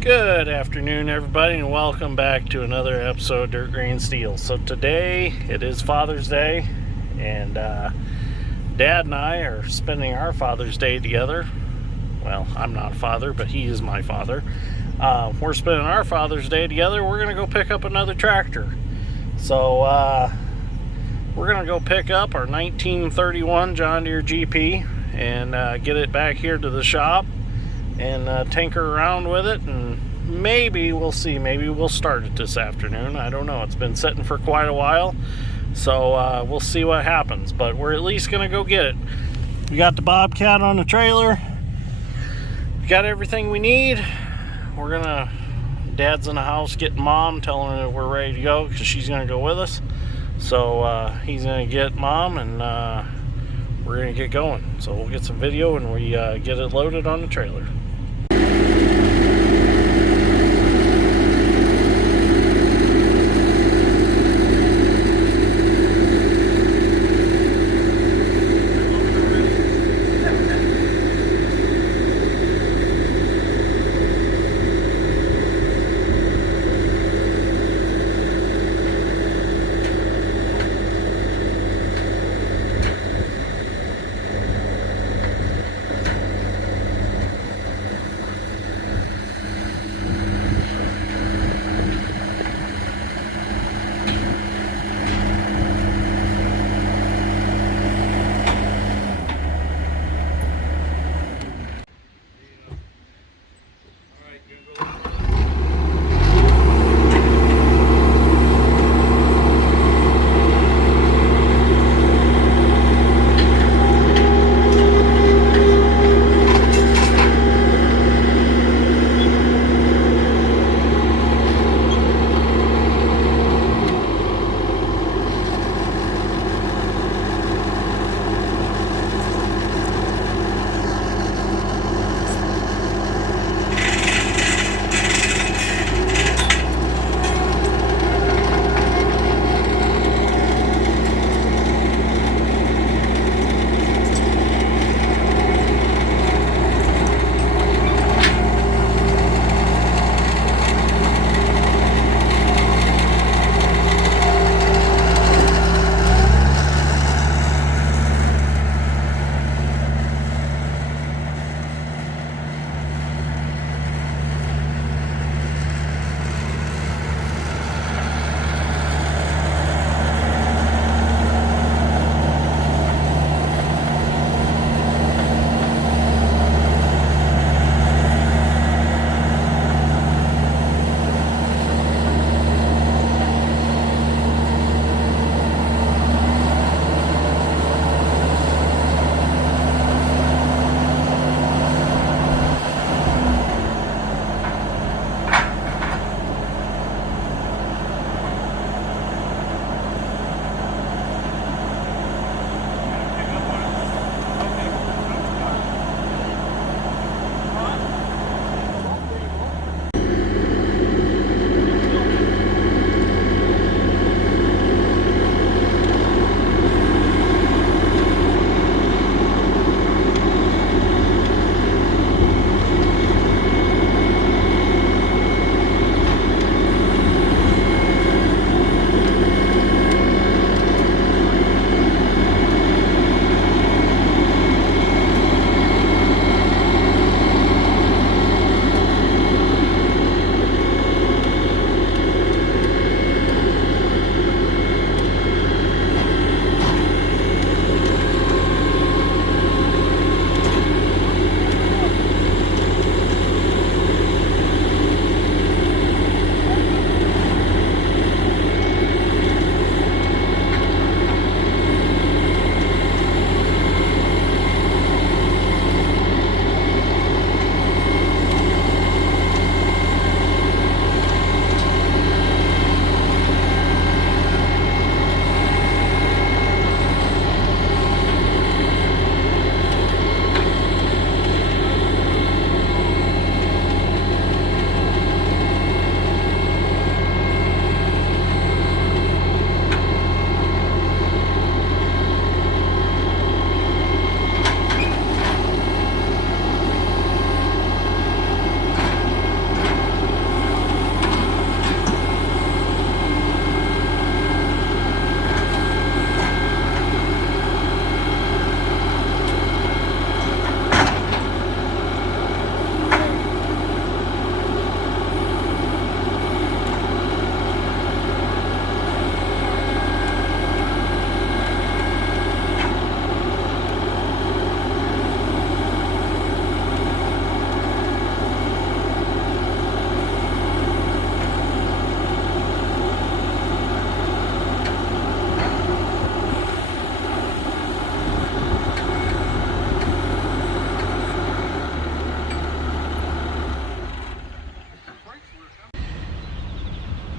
Good afternoon, everybody, and welcome back to another episode of Dirt Green Steel. So today it is Father's Day, and Dad and I are spending our Father's Day together. Well, I'm not a father, but he is my father. We're spending our Father's Day together. We're going to go pick up another tractor. So we're going to go pick up our 1931 John Deere GP and get it back here to the shop and tinker around with it, and maybe we'll see. Maybe we'll start it this afternoon. I don't know. It's been sitting for quite a while, so we'll see what happens. But we're at least going to go get it. We got the Bobcat on the trailer. We got everything we need. We're going to... Dad's in the house getting Mom, telling her that we're ready to go because she's going to go with us. So he's going to get Mom, and we're going to get going. So we'll get some video and we get it loaded on the trailer.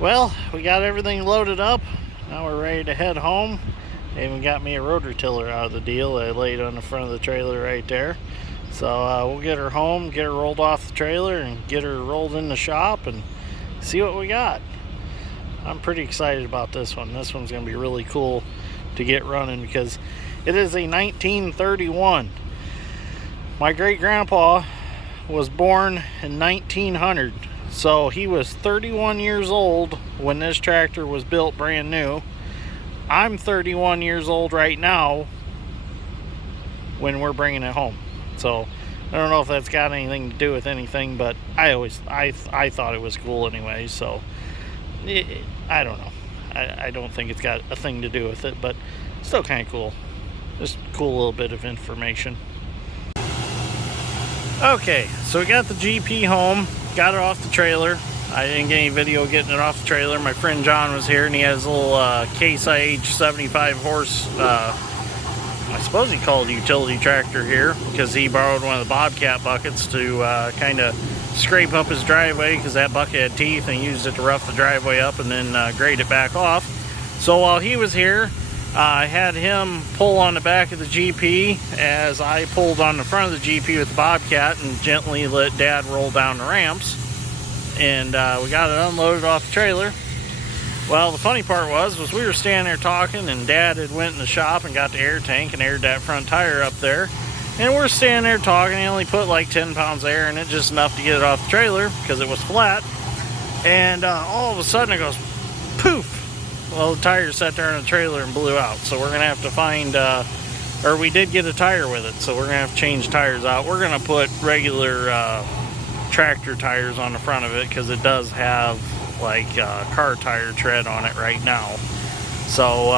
Well, we got everything loaded up. Now we're ready to head home. They even got me a rotor tiller out of the deal. I laid on the front of the trailer right there. So we'll get her home, get her rolled off the trailer, and get her rolled in the shop and see what we got. I'm pretty excited about this one. This one's going to be really cool to get running because it is a 1931. My great-grandpa was born in 1900. So he was 31 years old when this tractor was built brand new. I'm 31 years old right now when we're bringing it home. So I don't know if that's got anything to do with anything, but I thought it was cool anyway. So I don't know. I don't think it's got a thing to do with it, but still kind of cool. Just a cool little bit of information. Okay, so we got the GP home. Got it off the trailer. I didn't get any video getting it off the trailer. My friend John was here and he has a little Case IH 75 horse, I suppose he called it a utility tractor here because he borrowed one of the Bobcat buckets to kind of scrape up his driveway because that bucket had teeth, and he used it to rough the driveway up and then grade it back off. So while he was here, I had him pull on the back of the GP as I pulled on the front of the GP with the Bobcat and gently let Dad roll down the ramps. And we got it unloaded off the trailer. Well, the funny part was we were standing there talking, and Dad had went in the shop and got the air tank and aired that front tire up there. And we're standing there talking. He only put like 10 pounds of air in it, just enough to get it off the trailer because it was flat. And all of a sudden it goes poof. Well, the tire sat there in the trailer and blew out. So we're going to have to find, or we did get a tire with it. So we're going to have to change tires out. We're going to put regular tractor tires on the front of it because it does have like car tire tread on it right now. So,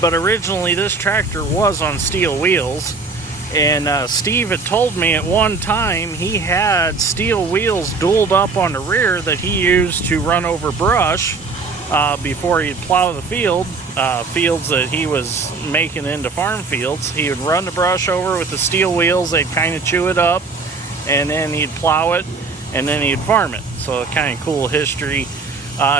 but originally this tractor was on steel wheels. And Steve had told me at one time he had steel wheels dualed up on the rear that he used to run over brush. Before he'd plow the fields that he was making into farm fields. He would run the brush over with the steel wheels. They'd kind of chew it up, and then he'd plow it, and then he'd farm it. So kind of cool history.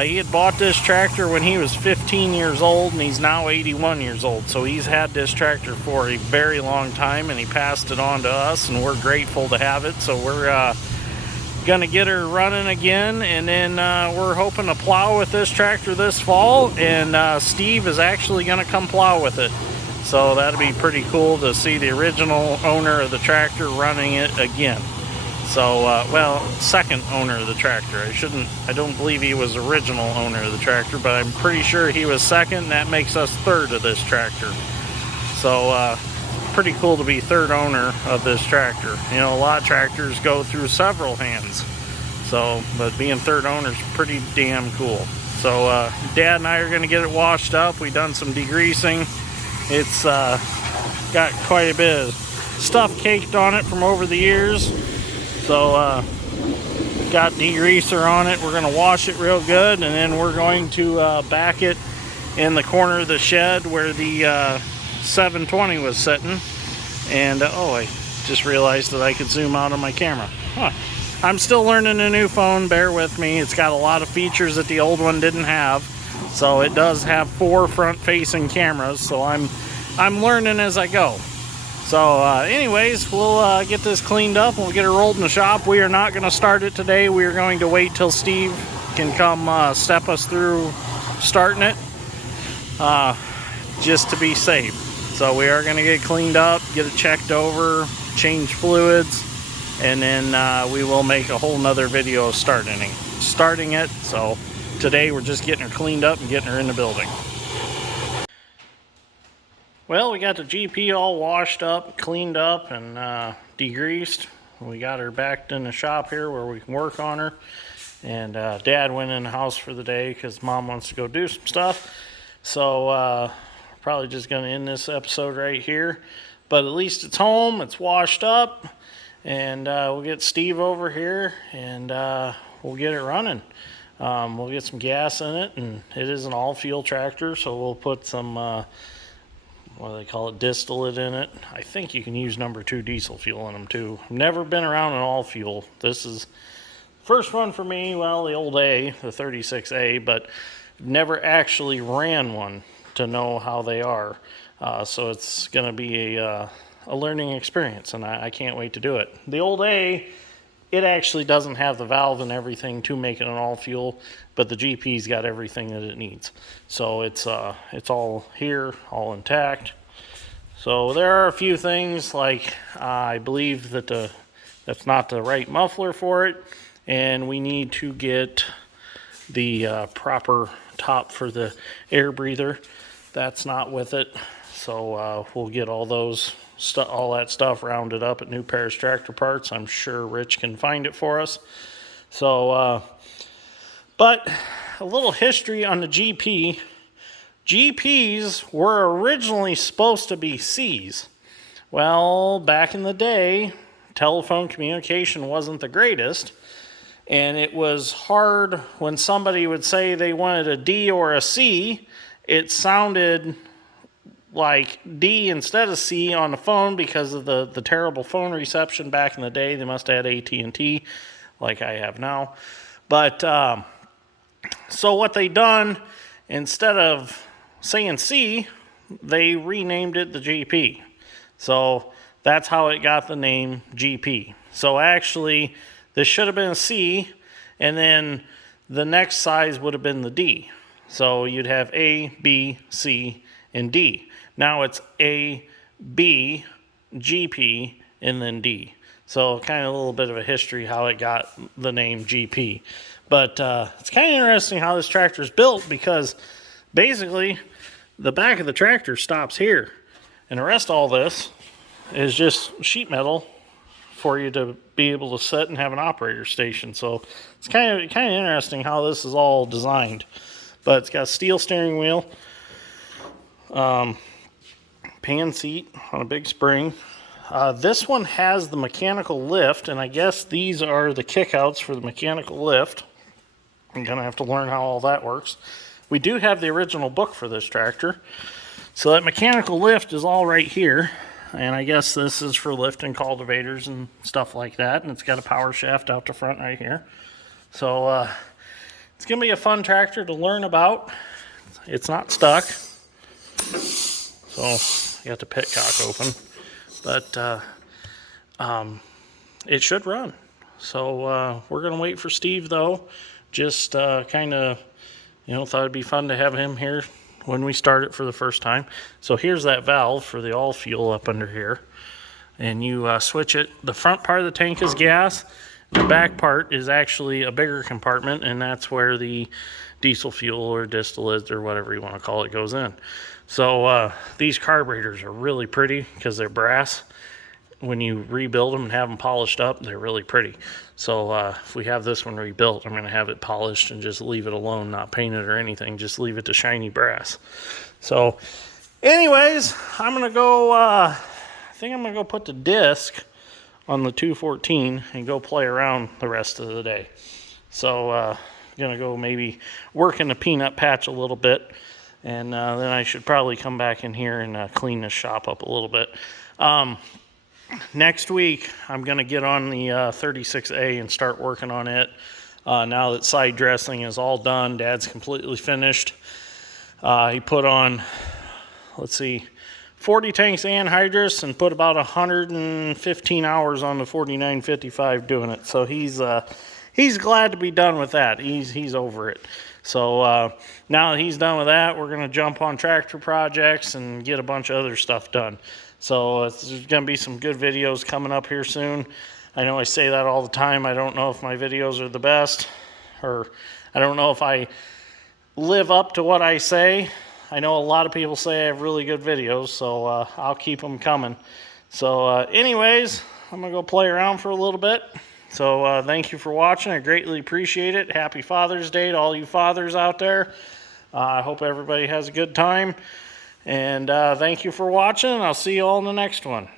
He had bought this tractor when he was 15 years old, and he's now 81 years old. So he's had this tractor for a very long time, and he passed it on to us, and we're grateful to have it. So we're gonna get her running again, and then we're hoping to plow with this tractor this fall, and Steve is actually gonna come plow with it. So that'll be pretty cool to see the original owner of the tractor running it again. So well, second owner of the tractor. I don't believe he was original owner of the tractor, but I'm pretty sure he was second, and that makes us third of this tractor. So pretty cool to be third owner of this tractor. You know, a lot of tractors go through several hands, so but being third owner is pretty damn cool. So Dad and I are going to get it washed up. We done some degreasing. It's got quite a bit of stuff caked on it from over the years, so got degreaser on it. We're going to wash it real good, and then we're going to back it in the corner of the shed where the 720 was sitting. And oh, I just realized that I could zoom out on my camera. I'm still learning a new phone, bear with me. It's got a lot of features that the old one didn't have. So it does have 4 front-facing cameras, so I'm learning as I go. So anyways, we'll get this cleaned up and we'll get it rolled in the shop. We are not going to start it today. We are going to wait till Steve can come step us through starting it, just to be safe. So we are going to get it cleaned up, get it checked over, change fluids, and then we will make a whole nother video of starting it. So today we're just getting her cleaned up and getting her in the building. Well, we got the GP all washed up, cleaned up, and degreased. We got her back in the shop here where we can work on her. And Dad went in the house for the day because Mom wants to go do some stuff. So probably just going to end this episode right here. But at least it's home, it's washed up, and we'll get Steve over here, and we'll get it running. We'll get some gas in it, and it is an all-fuel tractor, so we'll put some, what do they call it, distillate in it. I think you can use number 2 diesel fuel in them too. I've never been around an all-fuel. This is first one for me, well, the old A, the 36A, but never actually ran one to know how they are. So it's going to be a learning experience, and I can't wait to do it. The old A, it actually doesn't have the valve and everything to make it an all-fuel, but the GP's got everything that it needs. So it's all here, all intact. So there are a few things, like I believe that that's not the right muffler for it, and we need to get the proper top for the air breather. That's not with it. So we'll get all that stuff rounded up at New Paris Tractor Parts. I'm sure Rich can find it for us. So, but a little history on the GP. GPs were originally supposed to be Cs. Well, back in the day, telephone communication wasn't the greatest, and it was hard when somebody would say they wanted a D or a C. It sounded like D instead of C on the phone because of the terrible phone reception back in the day. They must have had AT&T like I have now. But so what they done, instead of saying C, they renamed it the GP. So that's how it got the name GP. So actually, this should have been a C, and then the next size would have been the D. So you'd have A, B, C, and D. Now it's A, B, GP, and then D. So kind of a little bit of a history how it got the name GP. But it's kind of interesting how this tractor is built, because basically the back of the tractor stops here, and the rest of all this is just sheet metal for you to be able to sit and have an operator station. So it's kind of interesting how this is all designed. But it's got a steel steering wheel, pan seat on a big spring. This one has the mechanical lift, and I guess these are the kickouts for the mechanical lift. I'm gonna have to learn how all that works. We do have the original book for this tractor. So that mechanical lift is all right here. And I guess this is for lifting cultivators and stuff like that. And it's got a power shaft out the front right here. So it's going to be a fun tractor to learn about. It's not stuck. So you got the petcock open. But it should run. So we're going to wait for Steve, though. Just kind of, thought it'd be fun to have him here when we start it for the first time. So here's that valve for the all fuel up under here, and you switch it. The front part of the tank is gas. The back part is actually a bigger compartment, and that's where the diesel fuel or distillate or whatever you want to call it goes in. So these carburetors are really pretty because they're brass. When you rebuild them and have them polished up, they're really pretty. So if we have this one rebuilt, I'm going to have it polished and just leave it alone, not paint it or anything, just leave it to shiny brass. So anyways, I'm going to go, I think I'm going to go put the disc on the 214 and go play around the rest of the day. So I'm going to go maybe work in the peanut patch a little bit, and then I should probably come back in here and clean this shop up a little bit. Next week, I'm going to get on the 36A and start working on it. Now that side dressing is all done, Dad's completely finished. He put on, 40 tanks anhydrous and put about 115 hours on the 4955 doing it. So he's glad to be done with that. He's over it. So now that he's done with that, we're going to jump on tractor projects and get a bunch of other stuff done. So there's going to be some good videos coming up here soon. I know I say that all the time. I don't know if my videos are the best, or I don't know if I live up to what I say. I know a lot of people say I have really good videos, so I'll keep them coming. So anyways, I'm going to go play around for a little bit. So thank you for watching. I greatly appreciate it. Happy Father's Day to all you fathers out there. I hope everybody has a good time. And thank you for watching. I'll see you all in the next one.